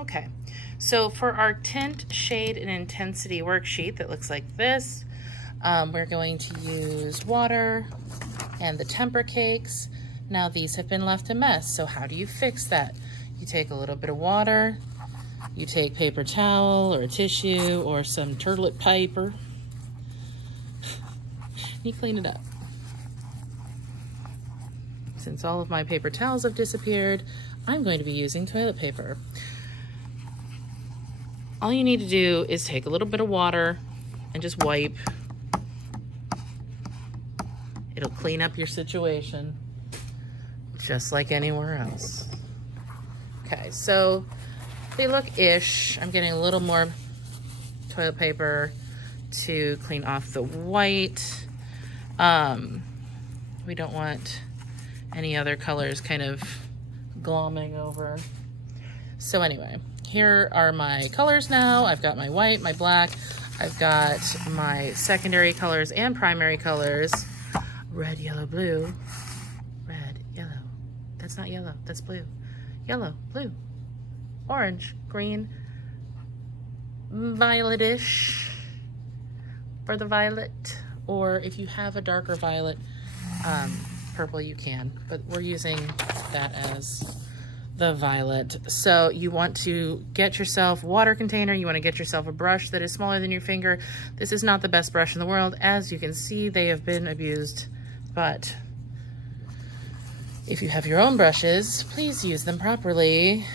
Okay, so for our tint, shade, and intensity worksheet that looks like this, we're going to use water and the temper cakes. Now these have been left a mess, so how do you fix that? You take a little bit of water, you take paper towel or a tissue or some toilet paper, you clean it up. Since all of my paper towels have disappeared, I'm going to be using toilet paper. All you need to do is take a little bit of water and just wipe. It'll clean up your situation just like anywhere else. Okay, so they look ish. I'm getting a little more toilet paper to clean off the white. We don't want any other colors kind of glomming over. So anyway, here are my colors now. I've got my white, my black. I've got my secondary colors and primary colors. Red, yellow, blue. Red, yellow. That's not yellow, that's blue. Yellow, blue, orange, green, violetish for the violet. Or if you have a darker violet, purple, you can, but we're using that as the violet. So you want to get yourself a water container. You want to get yourself a brush that is smaller than your finger. This is not the best brush in the world. As you can see, they have been abused, but if you have your own brushes, please use them properly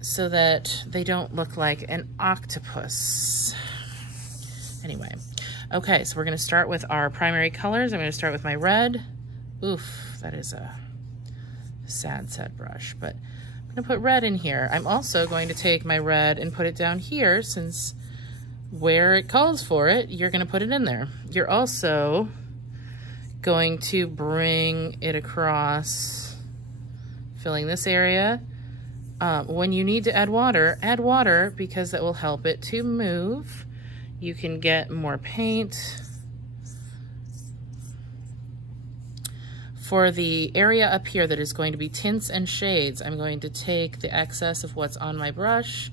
so that they don't look like an octopus. Anyway, okay, so we're gonna start with our primary colors. I'm gonna start with my red. Oof, that is a sad brush, but I'm gonna put red in here. I'm also going to take my red and put it down here, since where it calls for it, you're gonna put it in there. You're also going to bring it across, filling this area. When you need to add water because that will help it to move. You can get more paint. For the area up here that is going to be tints and shades, I'm going to take the excess of what's on my brush.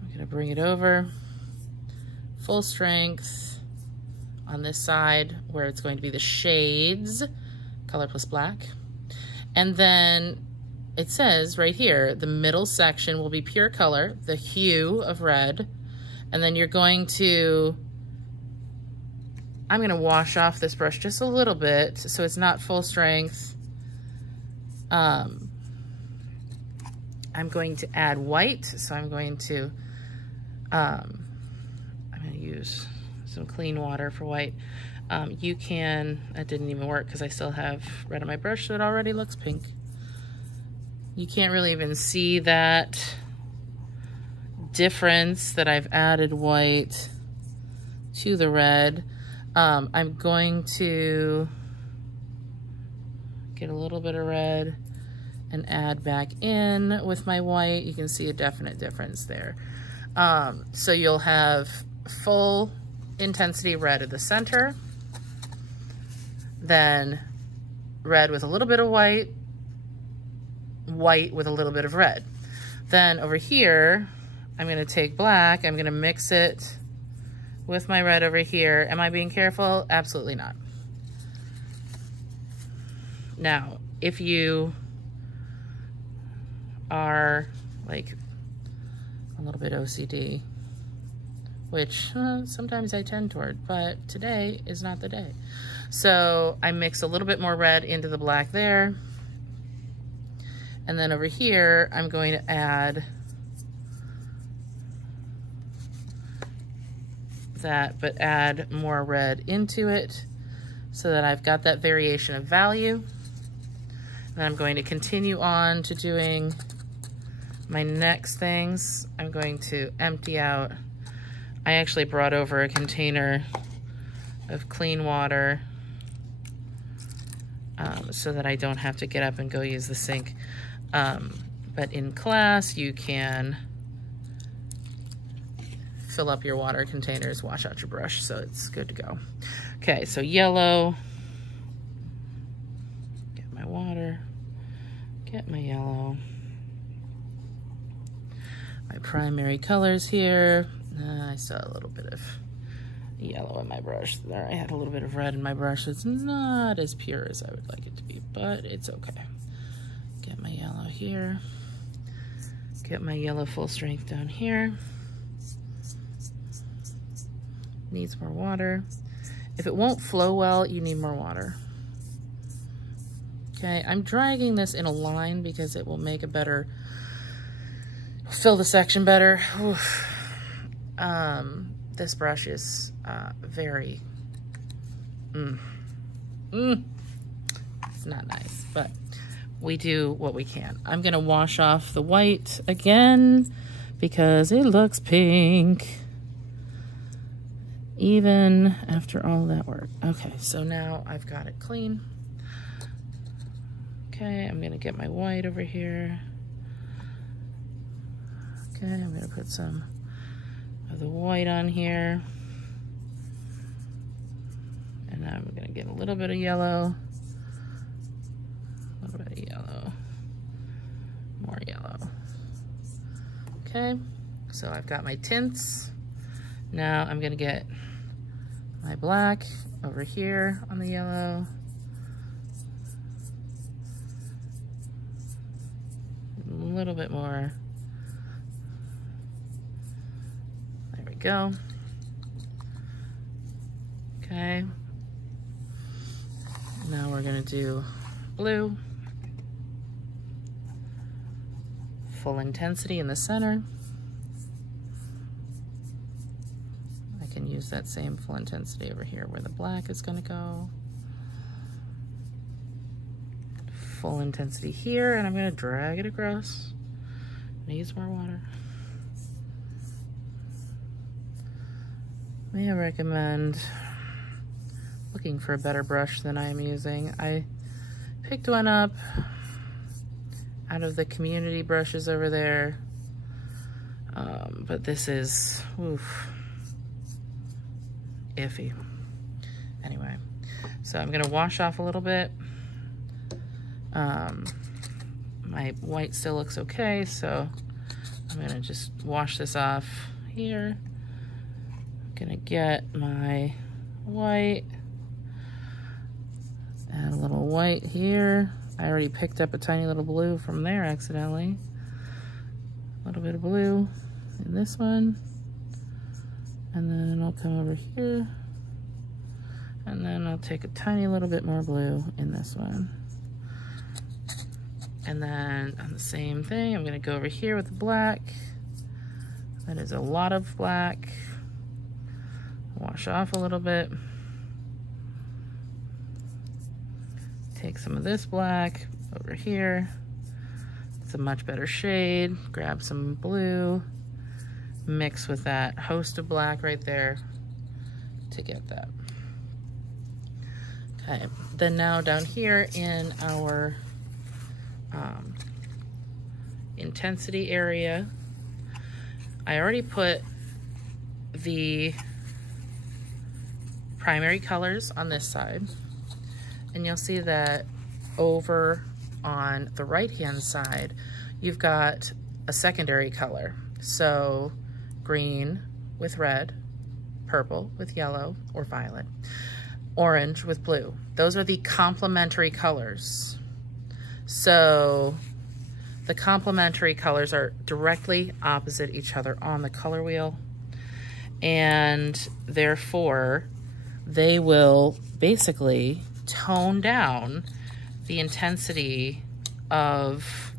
I'm gonna bring it over, full strength on this side where it's going to be the shades, color plus black. And then it says right here, the middle section will be pure color, the hue of red. And then you're going to, I'm gonna wash off this brush just a little bit so it's not full strength. I'm going to add white, so I'm going to, I'm gonna use some clean water for white. You can, that didn't even work because I still have red on my brush, so it already looks pink. You can't really even see that difference that I've added white to the red. I'm going to get a little bit of red and add back in with my white. You can see a definite difference there. So you'll have full intensity red at the center, then red with a little bit of white, white with a little bit of red. Then over here, I'm gonna take black, I'm gonna mix it with my red over here. Am I being careful? Absolutely not. Now, if you are like a little bit OCD, which sometimes I tend toward, but today is not the day. So I mix a little bit more red into the black there. And then over here, I'm going to add that, but add more red into it so that I've got that variation of value. And I'm going to continue on to doing my next things. I'm going to empty out. I actually brought over a container of clean water so that I don't have to get up and go use the sink. But in class, you can fill up your water containers, wash out your brush, so it's good to go. Okay, so yellow, get my water, get my yellow. primary colors here. I saw a little bit of yellow in my brush there. I had a little bit of red in my brush. It's not as pure as I would like it to be, but it's okay. Get my yellow here. Get my yellow full strength down here. Needs more water. If it won't flow well, you need more water. Okay, I'm dragging this in a line because it will make a better, fill the section better. Oof. This brush is very, it's not nice, but we do what we can. I'm gonna wash off the white again because it looks pink, even after all that work. Okay, so now I've got it clean. Okay, I'm gonna get my white over here. Okay, I'm gonna put some of the white on here. And now I'm gonna get a little bit of yellow. A little bit of yellow. More yellow. Okay, so I've got my tints. Now I'm gonna get my black over here on the yellow. A little bit more. There we go. Okay. Now we're gonna do blue. Full intensity in the center. I can use that same full intensity over here where the black is gonna go. Full intensity here, and I'm gonna drag it across. Needs more water. May I recommend looking for a better brush than I am using. I picked one up out of the community brushes over there, but this is, oof, iffy. Anyway, so I'm gonna wash off a little bit. My white still looks okay, so I'm gonna just wash this off here. I'm gonna get my white, add a little white here. I already picked up a tiny little blue from there accidentally. A little bit of blue in this one. And then I'll come over here. And then I'll take a tiny little bit more blue in this one. And then on the same thing, I'm gonna go over here with the black. That is a lot of black. Wash off a little bit. Take some of this black over here. It's a much better shade. Grab some blue. Mix with that host of black right there to get that. Okay, then now down here in our intensity area, I already put the primary colors on this side, and you'll see that over on the right hand side you've got a secondary color. So green with red, purple with yellow or violet, orange with blue. Those are the complementary colors. So the complementary colors are directly opposite each other on the color wheel, and therefore they will basically tone down the intensity of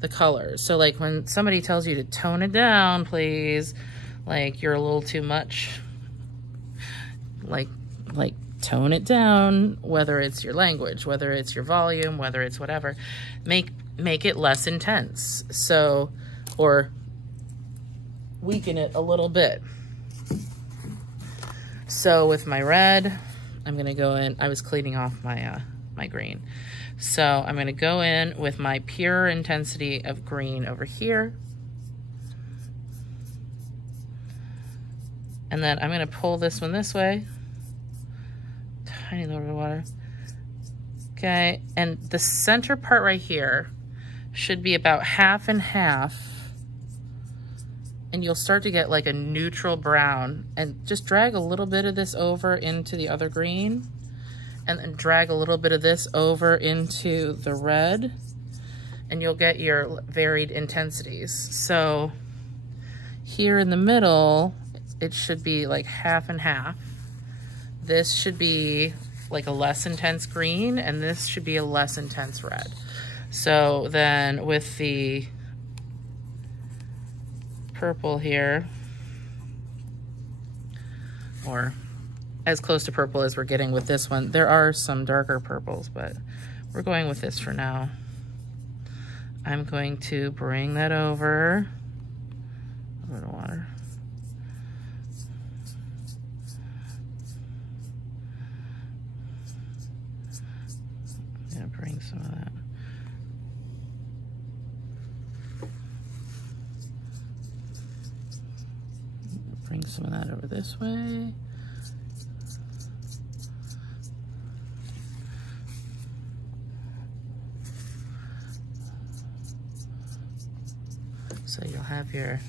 the colors. So like when somebody tells you to tone it down, please, like you're a little too much, like tone it down, whether it's your language, whether it's your volume, whether it's whatever, make it less intense. So, or weaken it a little bit. So with my red, I'm gonna go in, I was cleaning off my, my green. So I'm gonna go in with my pure intensity of green over here. And then I'm gonna pull this one this way. Tiny little bit of water. Okay, and the center part right here should be about half and half and you'll start to get like a neutral brown, and just drag a little bit of this over into the other green, and then drag a little bit of this over into the red, and you'll get your varied intensities. So here in the middle, it should be like half and half. This should be like a less intense green, and this should be a less intense red. So then with the purple here, or as close to purple as we're getting with this one, there are some darker purples, but we're going with this for now. I'm going to bring that over the water. I'm gonna bring some of that. Bring some of that over this way. So you'll have your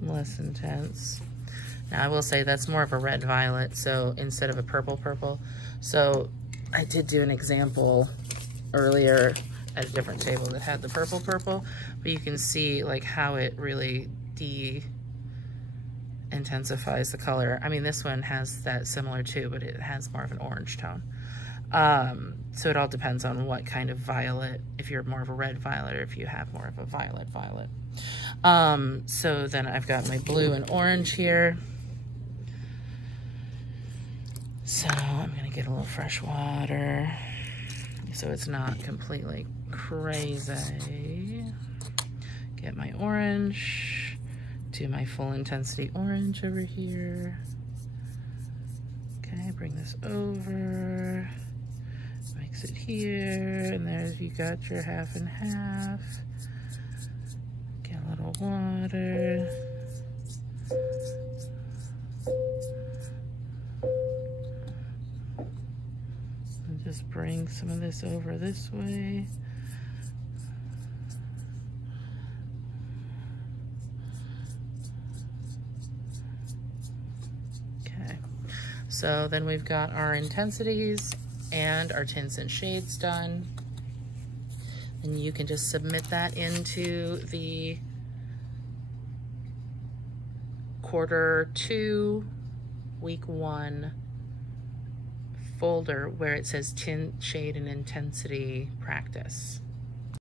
less intense. Now I will say that's more of a red violet, so instead of a purple purple. So I did do an example earlier at a different table that had the purple purple, but you can see like how it really intensifies the color. I mean, this one has that similar too, but it has more of an orange tone. So it all depends on what kind of violet, if you're more of a red violet or if you have more of a violet violet. So then I've got my blue and orange here. So I'm gonna get a little fresh water so it's not completely crazy. Get my orange, do my full intensity orange over here. Okay, bring this over, mix it here, and there's, you got your half and half. Get a little water. And just bring some of this over this way. Okay, so then we've got our intensities and our tints and shades done. And you can just submit that into the Q2, week 1 folder where it says tint, shade, and intensity practice.